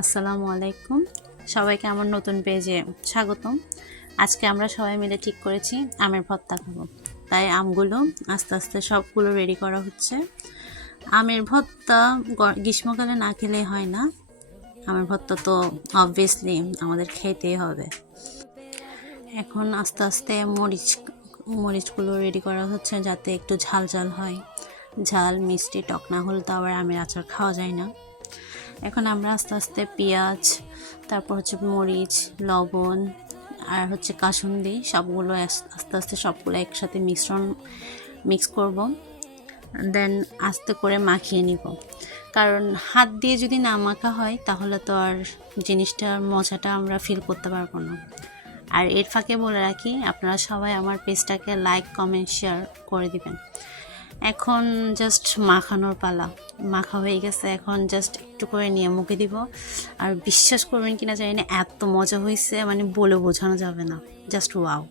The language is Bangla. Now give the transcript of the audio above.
আসসালামু আলাইকুম, সবাইকে আমার নতুন পেজে স্বাগতম। আজকে আমরা সবাই মিলে ঠিক করেছি আমের ভর্তা খাবো, তাই আমগুলো আস্তে আস্তে সবগুলো রেডি করা হচ্ছে। আমের ভর্তা গ্রীষ্মকালে না খেলে হয় না, আমের ভর্তা তো অবভিয়াসলি আমাদের খেতেই হবে। এখন আস্তে আস্তে মরিচগুলো রেডি করা হচ্ছে যাতে একটু ঝাল ঝাল হয়। ঝাল মিষ্টি টক না হলে তো আবার আমের আচার খাওয়া যায় না। এখন আমরা আস্তে আস্তে পেঁয়াজ, তারপর হচ্ছে মরিচ, লবণ আর হচ্ছে কাসুন্দি সবগুলো আস্তে আস্তে সবগুলো একসাথে মিক্স করব। দেন আস্তে করে মাখিয়ে নিব, কারণ হাত দিয়ে যদি না মাখা হয় তাহলে তো আর জিনিসটার মজাটা আমরা ফিল করতে পারবো না। আর এর ফাঁকে বলে রাখি, আপনারা সবাই আমার পেজটাকে লাইক কমেন্ট শেয়ার করে দিবেন। এখন জাস্ট মাখানোর পালা। মাখা হয়ে গেছে, এখন জাস্ট একটু করে নিয়ে মুখে দিব। আর বিশ্বাস করবেন কিনা জানি না, এত মজা হয়েছে, মানে বলে বোঝানো যাবে না, জাস্ট ওয়াও।